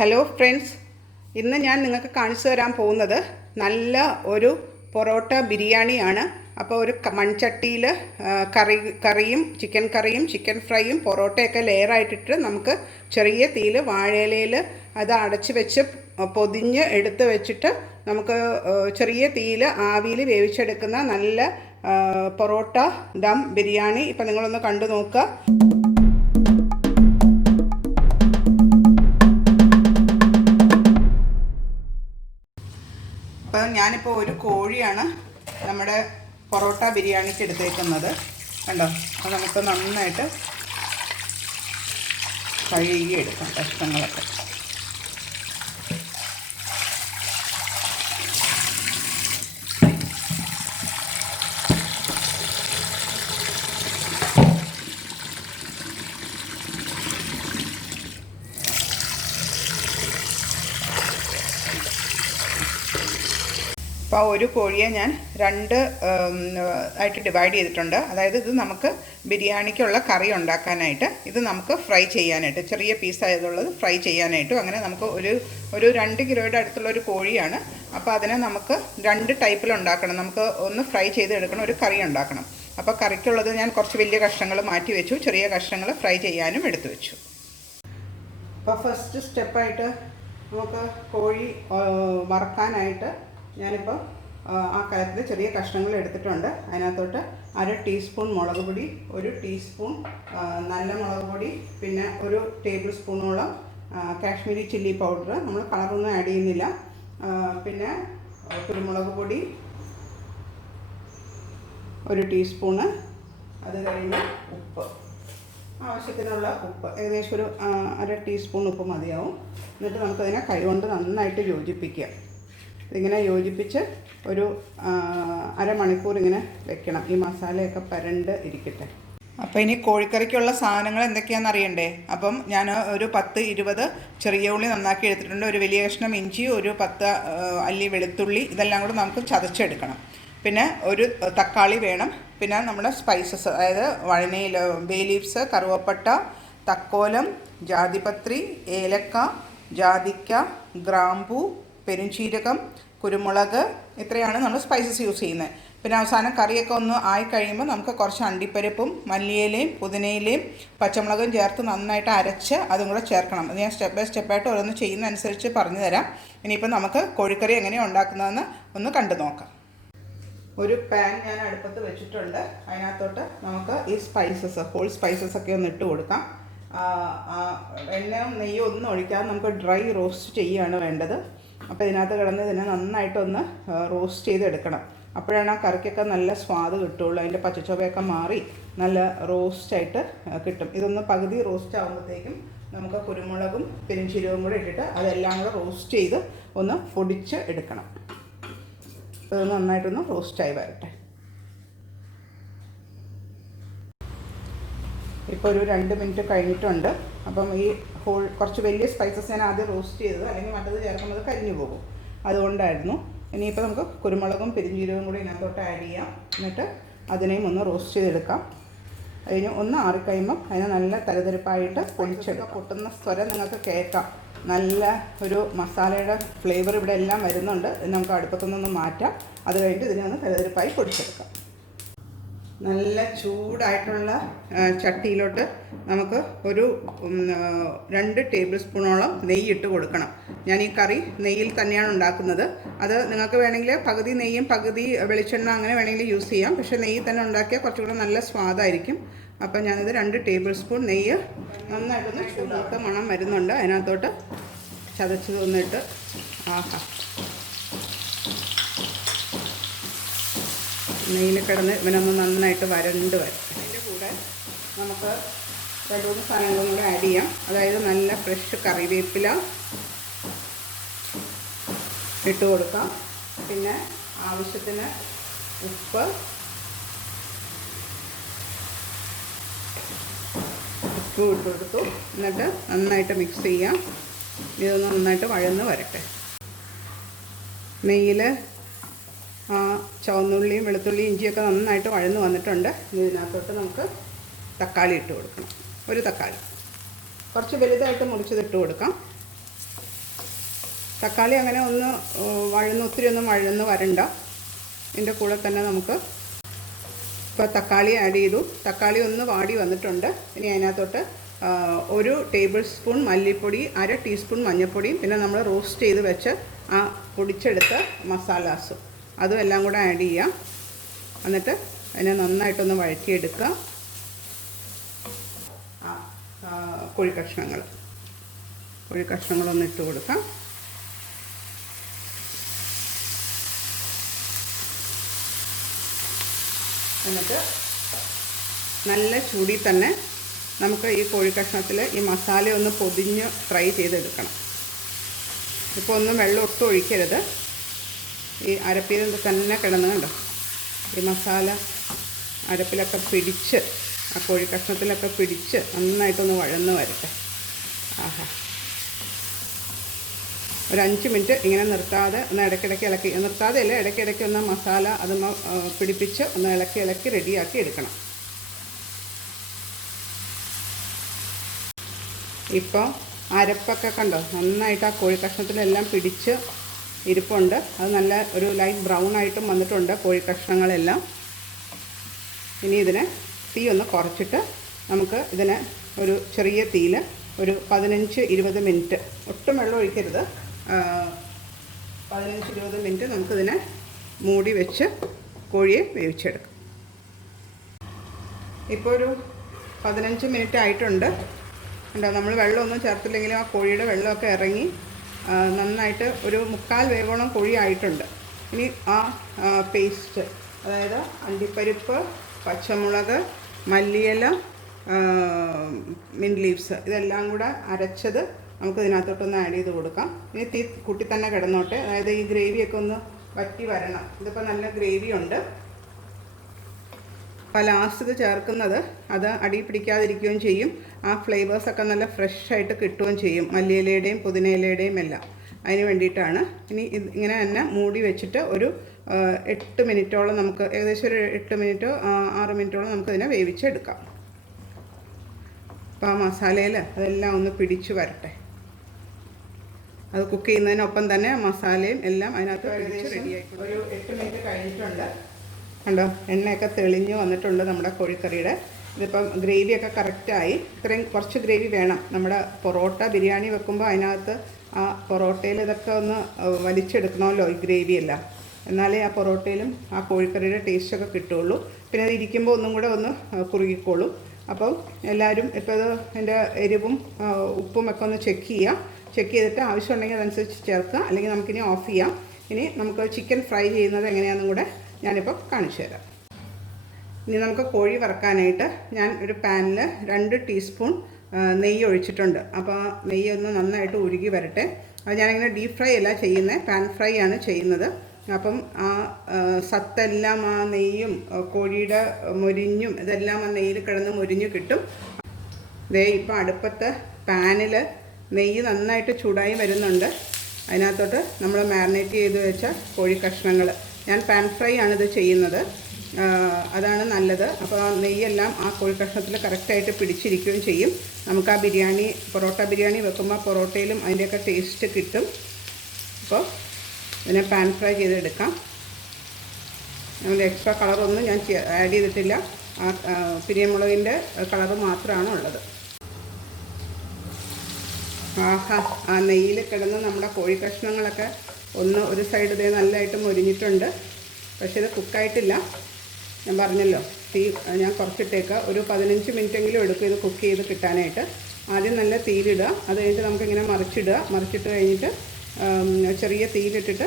Hello friends, ഇന്ന് ഞാൻ നിങ്ങൾക്ക് കാണിച്ചു തരാൻ പോകുന്നത് നല്ല ഒരു പൊറോട്ട ബിരിയാണിയാണ്. അപ്പോൾ ഒരു മൺചട്ടിയിൽ കറിയും ചിക്കൻ ഫ്രൈയും പൊറോട്ടയൊക്കെ ലെയറായിട്ടിട്ട് നമുക്ക് ചെറിയ തീയിൽ വാഴയിലയിൽ അത് അടച്ച് വെച്ച് പൊതിഞ്ഞ് എടുത്ത് വെച്ചിട്ട് നമുക്ക് ചെറിയ തീയിൽ ആവിയിൽ വേവിച്ചെടുക്കുന്ന നല്ല പൊറോട്ട ദം ബിരിയാണി ഇപ്പോൾ നിങ്ങളൊന്ന് കണ്ടു നോക്കുക. അപ്പോൾ ഞാനിപ്പോൾ ഒരു കോഴിയാണ് നമ്മുടെ പൊറോട്ട ബിരിയാണിക്ക് എടുത്തേക്കുന്നത്. കണ്ടോ, അപ്പോൾ നമുക്ക് നന്നായിട്ട് കഴുകി എടുക്കാം കഷ്ണങ്ങളൊക്കെ. അപ്പോൾ ഒരു കോഴിയെ ഞാൻ രണ്ട് ആയിട്ട് ഡിവൈഡ് ചെയ്തിട്ടുണ്ട്. അതായത് ഇത് നമുക്ക് ബിരിയാണിക്കുള്ള കറി ഉണ്ടാക്കാനായിട്ട്, ഇത് നമുക്ക് ഫ്രൈ ചെയ്യാനായിട്ട്, ചെറിയ പീസായതുള്ളത് ഫ്രൈ ചെയ്യാനായിട്ടും. അങ്ങനെ നമുക്ക് ഒരു 2 കിലോയുടെ അടുത്തുള്ള ഒരു കോഴിയാണ്. അപ്പോൾ അതിനെ നമുക്ക് 2 ടൈപ്പിൽ ഉണ്ടാക്കണം. നമുക്ക് ഒന്ന് ഫ്രൈ ചെയ്തെടുക്കണം, ഒരു കറി ഉണ്ടാക്കണം. അപ്പോൾ കറിക്കുള്ളത് ഞാൻ കുറച്ച് വലിയ കഷ്ണങ്ങൾ മാറ്റി വെച്ചു, ചെറിയ കഷ്ണങ്ങൾ ഫ്രൈ ചെയ്യാനും എടുത്തു വെച്ചു. അപ്പോൾ ഫസ്റ്റ് സ്റ്റെപ്പായിട്ട് നമുക്ക് കോഴി വറക്കാനായിട്ട് ഞാനിപ്പോൾ ആ കലത്തിൽ ചെറിയ കഷ്ണങ്ങൾ എടുത്തിട്ടുണ്ട്. അതിനകത്തോട്ട് 1/2 ടീസ്പൂൺ മുളക് പൊടി, 1 ടീസ്പൂൺ നല്ല മുളക് പൊടി, പിന്നെ 1 ടേബിൾ സ്പൂണോളം കാശ്മീരി ചില്ലി പൗഡർ, നമ്മൾ കളറൊന്നും ആഡ് ചെയ്യുന്നില്ല, പിന്നെ കുരുമുളക് പൊടി 1 ടീസ്പൂണ്, അത് കഴിഞ്ഞ് ഉപ്പ്, ആവശ്യത്തിനുള്ള ഉപ്പ്, ഏകദേശം ഒരു 1/2 ടീസ്പൂൺ ഉപ്പ് മതിയാവും. എന്നിട്ട് നമുക്കതിനെ കൈകൊണ്ട് നന്നായിട്ട് യോജിപ്പിക്കുക. ഇതിങ്ങനെ യോജിപ്പിച്ച് ഒരു അരമണിക്കൂർ ഇങ്ങനെ വെക്കണം. ഈ മസാലയൊക്കെ പരണ്ട് ഇരിക്കട്ടെ. അപ്പോൾ ഇനി കോഴിക്കറിക്കുള്ള സാധനങ്ങൾ എന്തൊക്കെയാണെന്ന് അറിയണ്ടേ? അപ്പം ഞാൻ ഒരു 10-20 ചെറിയ ഉള്ളി നന്നാക്കി എടുത്തിട്ടുണ്ട്, ഒരു വലിയ കഷ്ണം ഇഞ്ചി, ഒരു 10 അല്ലി വെളുത്തുള്ളി, ഇതെല്ലാം കൂടെ നമുക്ക് ചതച്ചെടുക്കണം. പിന്നെ ഒരു തക്കാളി വേണം. പിന്നെ നമ്മുടെ സ്പൈസസ്, അതായത് വഴനയില, ബേ ലീവ്സ്, കറുവപ്പട്ട, തക്കോലം, ജാതിപത്രി, ഏലക്ക, ജാതിക്ക, ഗ്രാമ്പൂ, പെരുംജീരകം, കുരുമുളക്, ഇത്രയാണ് നമ്മൾ സ്പൈസസ് യൂസ് ചെയ്യുന്നത്. പിന്നെ അവസാനം കറിയൊക്കെ ഒന്ന് ആയി കഴിയുമ്പോൾ നമുക്ക് കുറച്ച് അണ്ടിപ്പരിപ്പും മല്ലിയിലയും പുതിനയിലയും പച്ചമുളകും ചേർത്ത് നന്നായിട്ട് അരച്ച് അതും കൂടെ ചേർക്കണം. അത് ഞാൻ സ്റ്റെപ്പ് ബൈ സ്റ്റെപ്പായിട്ട് ഓരോന്ന് ചെയ്യുന്ന അനുസരിച്ച് പറഞ്ഞു തരാം. ഇനിയിപ്പോൾ നമുക്ക് കോഴിക്കറി എങ്ങനെയാണ് ഉണ്ടാക്കുന്നതെന്ന് ഒന്ന് കണ്ടു നോക്കാം. ഒരു പാൻ ഞാൻ അടുപ്പത്ത് വെച്ചിട്ടുണ്ട്. അതിനകത്തോട്ട് നമുക്ക് ഈ സ്പൈസസ്, ഹോൾ സ്പൈസസ് ഒക്കെ ഒന്ന് ഇട്ട് കൊടുക്കാം. എണ്ണയും നെയ്യും ഒന്നും ഒഴിക്കാതെ നമുക്ക് ഡ്രൈ റോസ്റ്റ് ചെയ്യുകയാണ് വേണ്ടത്. അപ്പോൾ ഇതിനകത്ത് കിടന്ന് ഇതിനെ നന്നായിട്ടൊന്ന് റോസ്റ്റ് ചെയ്തെടുക്കണം. അപ്പോഴാണ് ആ കറിക്കൊക്കെ നല്ല സ്വാദ് കിട്ടുള്ളൂ. അതിൻ്റെ പച്ചച്ചൊവയൊക്കെ മാറി നല്ല റോസ്റ്റായിട്ട് കിട്ടും. ഇതൊന്ന് പകുതി റോസ്റ്റ് ആകുമ്പോഴത്തേക്കും നമുക്ക് കുരുമുളകും പെരുംജീരകവും കൂടെ ഇട്ടിട്ട് അതെല്ലാം കൂടെ റോസ്റ്റ് ചെയ്ത് ഒന്ന് പൊടിച്ച് എടുക്കണം. ഇത് നന്നായിട്ടൊന്ന് റോസ്റ്റായി വരട്ടെ. ഇപ്പോൾ ഒരു 2 മിനിറ്റ് കഴിഞ്ഞിട്ടുണ്ട്. അപ്പം ഈ കുറച്ച് വലിയ സ്പൈസസ് ഞാൻ ആദ്യം റോസ്റ്റ് ചെയ്തത്, അല്ലെങ്കിൽ മറ്റത് ചേർക്കുന്നത് കരിഞ്ഞു പോകും, അതുകൊണ്ടായിരുന്നു. ഇനിയിപ്പോൾ നമുക്ക് കുരുമുളകും പെരുംജീരകവും കൂടി ഇതിനകത്തോട്ട് ആഡ് ചെയ്യാം. എന്നിട്ട് അതിനെയും ഒന്ന് റോസ്റ്റ് ചെയ്തെടുക്കാം. അതിന് ഒന്ന് ആറിക്കഴിയുമ്പം അതിനെ നല്ല തരതരിപ്പായിട്ട് പൊടിച്ചെടുക്കാം. പൊട്ടുന്ന സ്വരം നിങ്ങൾക്ക് കേൾക്കാം. നല്ല ഒരു മസാലയുടെ ഫ്ലേവർ ഇവിടെ എല്ലാം വരുന്നുണ്ട്. നമുക്ക് അടുപ്പത്തുനിന്നൊന്ന് മാറ്റാം. അത് കഴിഞ്ഞിട്ട് ഇതിനെ ഒന്ന് തരതരിപ്പായി പൊടിച്ചെടുക്കാം. നല്ല ചൂടായിട്ടുള്ള ചട്ടിയിലോട്ട് നമുക്ക് ഒരു 2 ടേബിൾ സ്പൂണോളം നെയ്യ് ഇട്ട് കൊടുക്കണം. ഞാൻ ഈ കറി നെയ്യിൽ തന്നെയാണ് ഉണ്ടാക്കുന്നത്. അത് നിങ്ങൾക്ക് വേണമെങ്കിൽ പകുതി നെയ്യും പകുതി വെളിച്ചെണ്ണ അങ്ങനെ വേണമെങ്കിൽ യൂസ് ചെയ്യാം. പക്ഷേ നെയ്യ് തന്നെ ഉണ്ടാക്കിയാൽ കുറച്ചുകൂടെ നല്ല സ്വാദായിരിക്കും. അപ്പം ഞാനിത് 2 ടേബിൾ സ്പൂൺ നെയ്യ് നന്നായിട്ടൊന്ന് ചൂടാത്ത മണം വരുന്നുണ്ട്. അതിനകത്തോട്ട് ചതച്ചത് ഒന്നിട്ട് നെയ്യിൽ കിടന്ന് ഇവനൊന്ന് നന്നായിട്ട് വരണ്ട് വരും. അതിൻ്റെ കൂടെ നമുക്ക് 2-3 സാധനങ്ങളും കൂടെ ആഡ് ചെയ്യാം. അതായത് നല്ല ഫ്രഷ് കറിവേപ്പില ഇട്ട് കൊടുക്കാം. പിന്നെ ആവശ്യത്തിന് ഉപ്പും ഇട്ട് കൊടുത്തു. എന്നിട്ട് നന്നായിട്ട് മിക്സ് ചെയ്യാം. ഇതൊന്ന് നന്നായിട്ട് വഴന്ന് വരട്ടെ. നെയ്യിൽ ചുവന്നുള്ളിയും വെളുത്തുള്ളിയും ഇഞ്ചിയൊക്കെ നന്നായിട്ട് വഴന്ന് വന്നിട്ടുണ്ട്. ഇതിനകത്തോട്ട് നമുക്ക് തക്കാളി ഇട്ട് കൊടുക്കണം. ഒരു തക്കാളി കുറച്ച് വലുതായിട്ട് മുറിച്ചത് ഇട്ട് കൊടുക്കാം. തക്കാളി അങ്ങനെ ഒന്ന് ഒത്തിരി ഒന്നും വഴന്ന് വരണ്ട. ഇതിൻ്റെ കൂടെ തന്നെ നമുക്ക് ഇപ്പോൾ തക്കാളി ആഡ് ചെയ്തു. തക്കാളി ഒന്ന് വാടി വന്നിട്ടുണ്ട്. ഇനി അതിനകത്തോട്ട് 1 ടേബിൾ സ്പൂൺ മല്ലിപ്പൊടി, 1/2 ടീസ്പൂൺ മഞ്ഞൾപ്പൊടിയും പിന്നെ നമ്മൾ റോസ്റ്റ് ചെയ്ത് വെച്ച് ആ പൊടിച്ചെടുത്ത മസാലാസും അതും എല്ലാം കൂടെ ആഡ് ചെയ്യാം. എന്നിട്ട് അതിനെ നന്നായിട്ടൊന്ന് വഴറ്റിയെടുക്കുക. കോഴിക്കഷ്ണങ്ങളൊന്ന് ഇട്ട് കൊടുക്കാം. എന്നിട്ട് നല്ല ചൂടിൽ തന്നെ നമുക്ക് ഈ കോഴിക്കഷ്ണത്തിൽ ഈ മസാല ഒന്ന് പൊതിഞ്ഞ് ഫ്രൈ ചെയ്തെടുക്കണം. ഇപ്പോൾ ഒന്നും വെള്ളം ഒട്ടും ഒഴിക്കരുത്. ഈ അരപ്പിൽ തന്നെ കിടന്ന് കണ്ടോ ഈ മസാല അരപ്പിലൊക്കെ പിടിച്ച് ആ കോഴിക്കഷ്ണത്തിലൊക്കെ പിടിച്ച് നന്നായിട്ടൊന്ന് വഴന്ന് വരട്ടെ. ആഹാ, ഒരു 5 മിനിറ്റ് ഇങ്ങനെ നിർത്താതെ ഒന്ന് ഇടയ്ക്കിടയ്ക്ക് ഇളക്കി, നിർത്താതെ അല്ല ഇടയ്ക്കിടയ്ക്ക് ഒന്ന് മസാല അത് പിടിപ്പിച്ച് ഒന്ന് ഇളക്കി റെഡിയാക്കി എടുക്കണം. ഇപ്പോൾ അരപ്പൊക്കെ കണ്ടോ നന്നായിട്ട് ആ കോഴിക്കഷ്ണത്തിലെല്ലാം പിടിച്ച് ഇരിപ്പുണ്ട്. അത് നല്ല ഒരു ലൈറ്റ് ബ്രൗൺ ആയിട്ടും വന്നിട്ടുണ്ട് കോഴിക്കഷ്ണങ്ങളെല്ലാം. ഇനി ഇതിനെ തീ ഒന്ന് കുറച്ചിട്ട് നമുക്ക് ഇതിനെ ഒരു ചെറിയ തീയിൽ ഒരു 15-20 മിനിറ്റ്, ഒട്ടും വെള്ളം ഒഴിക്കരുത്, 15-20 മിനിറ്റ് നമുക്കിതിനെ മൂടി വെച്ച് കോഴിയെ വേവിച്ചെടുക്കാം. ഇപ്പോൾ ഒരു 15 മിനിറ്റ് ആയിട്ടുണ്ട്. നമ്മൾ വെള്ളമൊന്നും ചേർത്തില്ലെങ്കിലും ആ കോഴിയുടെ വെള്ളമൊക്കെ ഇറങ്ങി നന്നായിട്ട് ഒരു 1/4 വേവോളം കോഴി ആയിട്ടുണ്ട്. ഇനി ആ പേസ്റ്റ്, അതായത് അണ്ടിപ്പരിപ്പ്, പച്ചമുളക്, മല്ലിയില, മിൻറ്റ് ലീവ്സ് ഇതെല്ലാം കൂടെ അരച്ചത് നമുക്ക് ഇതിനകത്തോട്ടൊന്ന് ആഡ് ചെയ്ത് കൊടുക്കാം. ഇനി തീ കൂട്ടി തന്നെ കിടന്നോട്ടെ. അതായത് ഈ ഗ്രേവിയൊക്കെ ഒന്ന് വറ്റി വരണം. ഇതിപ്പോൾ നല്ല ഗ്രേവി ഉണ്ട്. അപ്പോൾ ലാസ്റ്റ് ഇത് ചേർക്കുന്നത് അത് അടി പിടിക്കാതിരിക്കുകയും ചെയ്യും. ആ ഫ്ലേവേഴ്സൊക്കെ നല്ല ഫ്രഷായിട്ട് കിട്ടുകയും ചെയ്യും, മല്ലിയിലയുടെയും പുതിനയിലയുടെയും എല്ലാം. അതിന് വേണ്ടിയിട്ടാണ്. ഇനി ഇങ്ങനെ തന്നെ മൂടി വെച്ചിട്ട് ഒരു 8 മിനിറ്റോളം നമുക്ക്, ഏകദേശം ഒരു 8 മിനിറ്റോ 6 മിനിറ്റോളം നമുക്കിതിനെ വേവിച്ചെടുക്കാം. അപ്പോൾ ആ മസാലയിൽ അതെല്ലാം ഒന്ന് പിടിച്ചു വരട്ടെ. അത് കുക്ക് ചെയ്യുന്നതിനൊപ്പം തന്നെ മസാലയും എല്ലാം അതിനകത്ത് പിടിച്ച് റെഡിയായി. ഒരു 8 മിനിറ്റ് കഴിഞ്ഞിട്ടുണ്ട്. കണ്ടോ എണ്ണയൊക്കെ തെളിഞ്ഞ് വന്നിട്ടുണ്ട് നമ്മുടെ കോഴിക്കറിയുടെ. ഇതിപ്പം ഗ്രേവിയൊക്കെ കറക്റ്റായി. ഇത്രയും കുറച്ച് ഗ്രേവി വേണം. നമ്മുടെ പൊറോട്ട ബിരിയാണി വെക്കുമ്പോൾ അതിനകത്ത് ആ പൊറോട്ടയിൽ ഇതൊക്കെ ഒന്ന് വലിച്ചെടുക്കണമല്ലോ ഈ ഗ്രേവിയെല്ലാം. എന്നാലേ ആ പൊറോട്ടയിലും ആ കോഴിക്കറിയുടെ ടേസ്റ്റൊക്കെ കിട്ടുകയുള്ളൂ. പിന്നെ അത് ഇരിക്കുമ്പോൾ ഒന്നും കൂടെ ഒന്ന് കുറുകിക്കോളും. അപ്പം എല്ലാവരും ഇപ്പോൾ ഇത് അതിൻ്റെ എരിവും ഉപ്പും ഒക്കെ ഒന്ന് ചെക്ക് ചെയ്തിട്ട് ആവശ്യമുണ്ടെങ്കിൽ അതനുസരിച്ച് ചേർക്കുക. അല്ലെങ്കിൽ നമുക്കിനി ഓഫ് ചെയ്യാം. ഇനി നമുക്ക് ചിക്കൻ ഫ്രൈ ചെയ്യുന്നത് എങ്ങനെയാണെന്നും കൂടെ ഞാനിപ്പോൾ കാണിച്ചു തരാം. ഇനി നമുക്ക് കോഴി വറുക്കാനായിട്ട് ഞാൻ ഒരു പാനിൽ 2 ടീസ്പൂൺ നെയ്യ് ഒഴിച്ചിട്ടുണ്ട്. അപ്പോൾ ആ നെയ്യ് ഒന്ന് നന്നായിട്ട് ഉരുകി വരട്ടെ. അത് ഞാനിങ്ങനെ ഡീപ്പ് ഫ്രൈ അല്ല ചെയ്യുന്നത്, പാൻ ഫ്രൈ ആണ് ചെയ്യുന്നത്. അപ്പം ആ സത്തെല്ലാം ആ നെയ്യും കോഴിയുടെ മൊരിഞ്ഞും ഇതെല്ലാം ആ നെയ്യിൽ കിടന്ന് മൊരിഞ്ഞ് കിട്ടും. ദേ ഇപ്പോൾ അടുപ്പത്ത് പാനിൽ നെയ്യ് നന്നായിട്ട് ചൂടായി വരുന്നുണ്ട്. അതിനകത്തോട്ട് നമ്മൾ മാരിനേറ്റ് ചെയ്ത് വെച്ച കോഴി കഷ്ണങ്ങൾ, ഞാൻ പാൻ ഫ്രൈ ആണിത് ചെയ്യുന്നത്, അതാണ് നല്ലത്. അപ്പോൾ ആ നെയ്യെല്ലാം ആ കോഴി കഷ്ണത്തിൽ കറക്റ്റായിട്ട് പിടിച്ചിരിക്കുകയും ചെയ്യും. നമുക്ക് ആ ബിരിയാണി, പൊറോട്ട ബിരിയാണി വെക്കുമ്പോൾ പൊറോട്ടയിലും അതിൻ്റെയൊക്കെ ടേസ്റ്റ് കിട്ടും. അപ്പോൾ ഇതിനെ പാൻ ഫ്രൈ ചെയ്തെടുക്കാം. അതിൻ്റെ എക്സ്ട്രാ കളറൊന്നും ഞാൻ ആഡ് ചെയ്തിട്ടില്ല. ആ പിരിയമുളകിൻ്റെ കളറ് മാത്രമാണ് ഉള്ളത്. ആഹാ, ആ നെയ്യിൽ കിടന്ന് നമ്മുടെ കോഴി കഷ്ണങ്ങളൊക്കെ ഒരു സൈഡ് ഇതേ നല്ലതായിട്ട് മൊരിഞ്ഞിട്ടുണ്ട്. പക്ഷേ ഇത് കുക്കായിട്ടില്ല. ഞാൻ പറഞ്ഞല്ലോ തീ ഞാൻ കുറച്ചിട്ടേക്ക് ഒരു 15 മിനിറ്റെങ്കിലും എടുക്കും ഇത് കുക്ക് ചെയ്ത് കിട്ടാനായിട്ട്. ആദ്യം നല്ല തീയിലിടുക, അത് കഴിഞ്ഞിട്ട് നമുക്കിങ്ങനെ മറിച്ചിട്ട് കഴിഞ്ഞിട്ട് ചെറിയ തീയിലിട്ടിട്ട്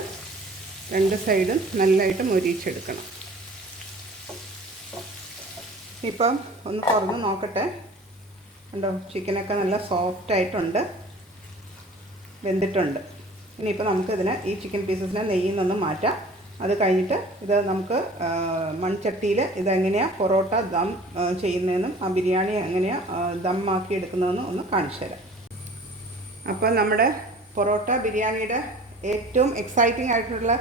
2 സൈഡും നല്ലതായിട്ട് മൊരിച്ചെടുക്കണം. ഇപ്പം ഒന്ന് തുറന്ന് നോക്കട്ടെ. കണ്ടോ ചിക്കനൊക്കെ നല്ല സോഫ്റ്റായിട്ടുണ്ട്, വെന്തിട്ടുണ്ട്. ഇനിയിപ്പോൾ നമുക്കിതിനെ ഈ ചിക്കൻ പീസസിനെ നെയ്യിൽ നിന്നൊന്ന് മാറ്റാം. അത് കഴിഞ്ഞിട്ട് ഇത് നമുക്ക് മൺചട്ടിയിൽ ഇതെങ്ങനെയാണ് പൊറോട്ട ദം ചെയ്യുന്നതെന്നും ആ ബിരിയാണി എങ്ങനെയാണ് ദം ആക്കി എടുക്കുന്നതെന്നും ഒന്ന് കാണിച്ചു തരാം. അപ്പോൾ നമ്മുടെ പൊറോട്ട ബിരിയാണിയുടെ ഏറ്റവും എക്സൈറ്റിംഗ് ആയിട്ടുള്ള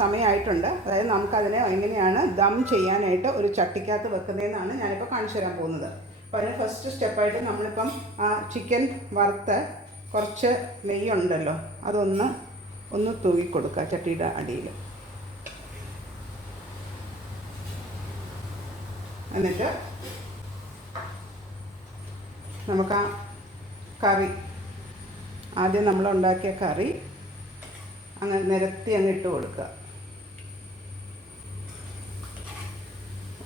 സമയമായിട്ടുണ്ട്. അതായത് നമുക്കതിനെ എങ്ങനെയാണ് ദം ചെയ്യാനായിട്ട് ഒരു ചട്ടിക്കകത്ത് വെക്കുന്നതെന്നാണ് ഞാനിപ്പോൾ കാണിച്ചു തരാൻ പോകുന്നത്. അപ്പോൾ അതിന് ഫസ്റ്റ് സ്റ്റെപ്പായിട്ട് നമ്മളിപ്പം ആ ചിക്കൻ വറുത്ത് കുറച്ച് നെയ്യുണ്ടല്ലോ അതൊന്ന് ഒന്ന് തൂക്കി കൊടുക്കുക ചട്ടിയുടെ അടിയിൽ. എന്നിട്ട് നമുക്ക് ആ കറി, ആദ്യം നമ്മൾ ഉണ്ടാക്കിയ കറി അങ്ങനെ നിരത്തി അങ്ങ് ഇട്ട് കൊടുക്കുക.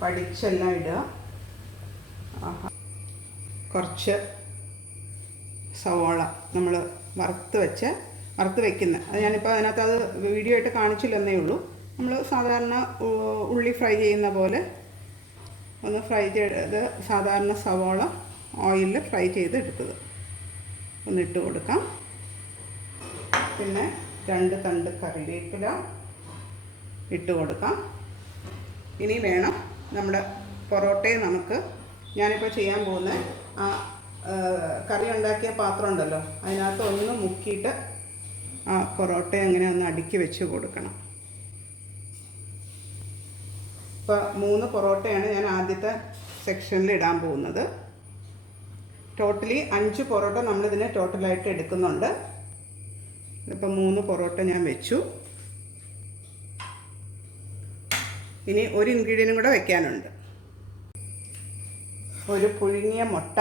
പഠിച്ചെല്ലാം ഇടുക. കുറച്ച് സവാള നമ്മൾ വറുത്ത് വെക്കുന്ന, അത് ഞാനിപ്പോൾ അതിനകത്ത് അത് വീഡിയോ ആയിട്ട് കാണിച്ചില്ലെന്നേ ഉള്ളൂ. നമ്മൾ സാധാരണ ഉള്ളി ഫ്രൈ ചെയ്യുന്ന പോലെ ഒന്ന് ഫ്രൈ ചെയ്ത്, സാധാരണ സവാള ഓയിലിൽ ഫ്രൈ ചെയ്ത് എടുത്തത് ഒന്നിട്ട് കൊടുക്കാം. പിന്നെ 2 തണ്ട് കറിവേപ്പില ഇട്ട് കൊടുക്കാം. ഇനി വേണം നമ്മുടെ പൊറോട്ടയെ ഞാനിപ്പോൾ ചെയ്യാൻ പോകുന്ന ആ കറി ഉണ്ടാക്കിയ പാത്രം ഉണ്ടല്ലോ, അതിനകത്ത് ഒന്ന് മുക്കിയിട്ട് ആ പൊറോട്ടയെ അങ്ങനെ ഒന്ന് അടുക്കി വെച്ച് കൊടുക്കണം. ഇപ്പോൾ 3 പൊറോട്ടയാണ് ഞാൻ ആദ്യത്തെ സെക്ഷനിൽ ഇടാൻ പോകുന്നത്. ടോട്ടലി 5 പൊറോട്ട നമ്മളിതിനെ ടോട്ടലായിട്ട് എടുക്കുന്നുണ്ട്. ഇപ്പോൾ 3 പൊറോട്ട ഞാൻ വെച്ചു. ഇനി ഒരു ഇൻഗ്രീഡിയൻറ്റും കൂടെ വെക്കാനുണ്ട്. ഒരു പുഴുങ്ങിയ മുട്ട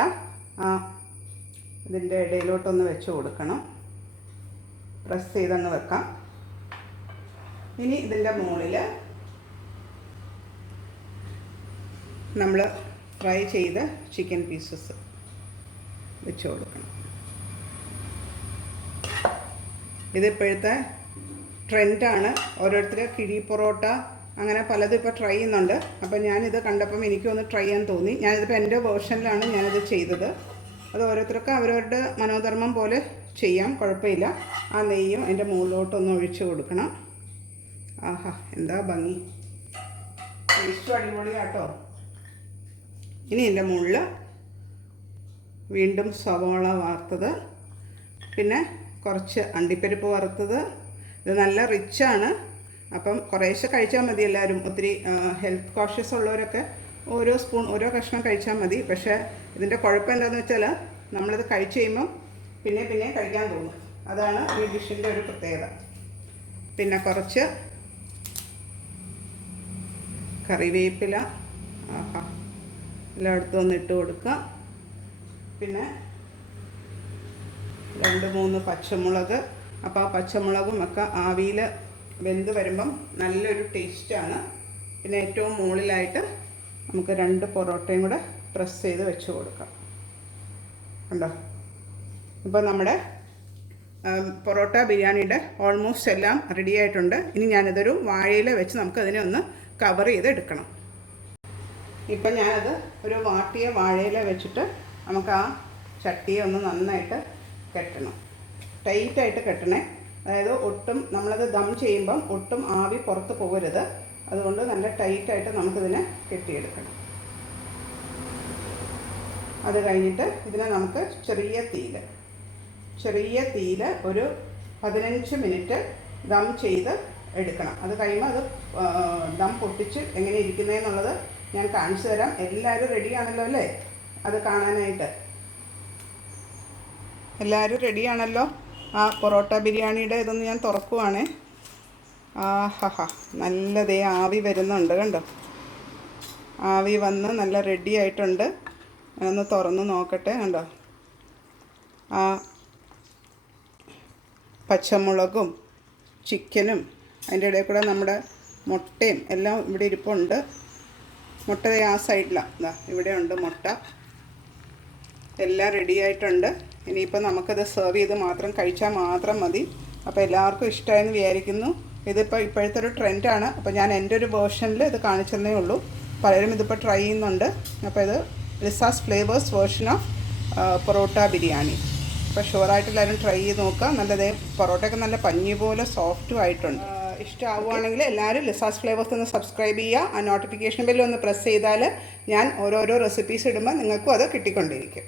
ഇതിൻ്റെ ഇടയിലോട്ടൊന്ന് വെച്ച് കൊടുക്കണം. പ്രസ് ചെയ്തങ്ങ് വെക്കാം. ഇനി ഇതിൻ്റെ മുകളിൽ നമ്മൾ ഫ്രൈ ചെയ്ത ചിക്കൻ പീസസ് വെച്ച് കൊടുക്കണം. ഇതിപ്പോഴത്തെ ട്രെൻഡാണ്. ഓരോരുത്തർ കിഴി പൊറോട്ട അങ്ങനെ പലതും ഇപ്പോൾ ട്രൈ ചെയ്യുന്നുണ്ട്. അപ്പോൾ ഞാനിത് കണ്ടപ്പം എനിക്കൊന്ന് ട്രൈ ചെയ്യാൻ തോന്നി. ഞാനിതിപ്പോൾ എൻ്റെ വേർഷനിലാണ് ഞാനിത് ചെയ്തത്. അത് ഓരോരുത്തർക്ക് അവരവരുടെ മനോധർമ്മം പോലെ ചെയ്യാം, കുഴപ്പമില്ല. ആ നെയ്യും അതിൻ്റെ മുകളിലോട്ടൊന്ന് ഒഴിച്ച് കൊടുക്കണം. ആഹാ, എന്താ ഭംഗി! ടേസ്റ്റും അടിപൊളിയാട്ടോ. ഇനി ഇതിൻ്റെ മുകളിൽ വീണ്ടും സവാള വറുത്തത്, പിന്നെ കുറച്ച് അണ്ടിപ്പരിപ്പ് വറുത്തത്. ഇത് നല്ല റിച്ചാണ്. അപ്പം കുറേശ്ശെ കഴിച്ചാൽ മതി എല്ലാവരും. ഒത്തിരി ഹെൽത്ത് കോഷ്യസ് ഉള്ളവരൊക്കെ ഓരോ സ്പൂൺ ഓരോ കഷ്ണം കഴിച്ചാൽ മതി. പക്ഷേ ഇതിൻ്റെ കുഴപ്പം എന്താണെന്ന് വെച്ചാൽ നമ്മളിത് കഴിച്ച് കഴിയുമ്പം പിന്നെ കഴിക്കാൻ തോന്നും. അതാണ് ഈ ഡിഷിൻ്റെ ഒരു പ്രത്യേകത. പിന്നെ കുറച്ച് കറിവേപ്പില എല്ലായിടത്തും ഒന്ന് ഇട്ട് കൊടുക്കുക. പിന്നെ 2-3 പച്ചമുളക്. അപ്പോൾ ആ പച്ചമുളകും ഒക്കെ ആവിയിൽ വെന്ത് വരുമ്പം നല്ലൊരു ടേസ്റ്റാണ്. പിന്നെ ഏറ്റവും മുകളിലായിട്ട് നമുക്ക് 2 പൊറോട്ടയും കൂടെ പ്രസ് ചെയ്ത് വെച്ച് കൊടുക്കാം. കണ്ടോ? ഇപ്പോൾ നമ്മുടെ പൊറോട്ട ബിരിയാണിയുടെ ഓൾമോസ്റ്റ് എല്ലാം റെഡി ആയിട്ടുണ്ട്. ഇനി ഞാനിതൊരു വാഴയില വെച്ച് നമുക്കതിനെ ഒന്ന് കവർ ചെയ്ത് എടുക്കണം. ഇപ്പം ഞാനത് ഒരു വാട്ടിയ വാഴയില വെച്ചിട്ട് നമുക്ക് ആ ചട്ടിയെ ഒന്ന് നന്നായിട്ട് കെട്ടണം. ടൈറ്റായിട്ട് കെട്ടണേ. അതായത് ഒട്ടും നമ്മളത് ദം ചെയ്യുമ്പം ഒട്ടും ആവി പുറത്ത് പോകരുത്. അതുകൊണ്ട് നല്ല ടൈറ്റായിട്ട് നമുക്കിതിനെ കെട്ടിയെടുക്കണം. അത് കഴിഞ്ഞിട്ട് ഇതിനെ നമുക്ക് ചെറിയ തീയിൽ ഒരു 15 മിനിറ്റ് ദം ചെയ്ത് എടുക്കണം. അത് കഴിയുമ്പോൾ അത് ദം പൊട്ടിച്ച് എങ്ങനെ ഇരിക്കുന്നതെന്നുള്ളത് ഞാൻ കാണിച്ചു തരാം. എല്ലാവരും റെഡിയാണല്ലോ അല്ലേ അത് കാണാനായിട്ട്? എല്ലാവരും റെഡിയാണല്ലോ? ആ പൊറോട്ട ബിരിയാണിയുടെ ഇതൊന്ന് ഞാൻ തുറക്കുവാണേ. ആഹാ, നല്ലതേ ആവി വരുന്നുണ്ട്. കണ്ടോ? ആവി വന്ന് നല്ല റെഡി ആയിട്ടുണ്ട്. ഒന്ന് തുറന്ന് നോക്കട്ടെ. കണ്ടോ? ആ പച്ചമുളകും ചിക്കനും അതിൻ്റെ ഇടയിൽ കൂടെ നമ്മുടെ മുട്ടയും എല്ലാം ഇവിടെ ഇരിപ്പുണ്ട്. മുട്ട ആ സൈഡിലാണ്, ഇവിടെ ഉണ്ട് മുട്ട. എല്ലാം റെഡി ആയിട്ടുണ്ട്. ഇനിയിപ്പോൾ നമുക്കത് സെർവ് ചെയ്ത് മാത്രം കഴിച്ചാൽ മാത്രം മതി. അപ്പോൾ എല്ലാവർക്കും ഇഷ്ടമായെന്ന് വിചാരിക്കുന്നു. ഇതിപ്പോൾ ഇപ്പോഴത്തെ ഒരു ട്രെൻഡാണ്. അപ്പോൾ ഞാൻ എൻ്റെ ഒരു വേർഷനിൽ ഇത് കാണിച്ചെന്നേ ഉള്ളൂ. പലരും ഇതിപ്പോൾ ട്രൈ ചെയ്യുന്നുണ്ട്. അപ്പോൾ ഇത് Liza's flavours version of parotta biryani. അപ്പോൾ ഷുവറായിട്ട് എല്ലാവരും ട്രൈ ചെയ്ത് നോക്കുക. നല്ലതേ പൊറോട്ടയൊക്കെ നല്ല പഞ്ഞി പോലെ സോഫ്റ്റും ആയിട്ടുണ്ട്. ഇഷ്ടമാവുകയാണെങ്കിൽ എല്ലാവരും ലിസാസ് ഫ്ലേവേഴ്സ് ഒന്ന് സബ്സ്ക്രൈബ് ചെയ്യുക. ആ നോട്ടിഫിക്കേഷൻ ബെല്ല് ഒന്ന് പ്രസ് ചെയ്താൽ ഞാൻ ഓരോരോ റെസിപ്പീസ് ഇടുമ്പോൾ നിങ്ങൾക്കും അത് കിട്ടിക്കൊണ്ടിരിക്കും.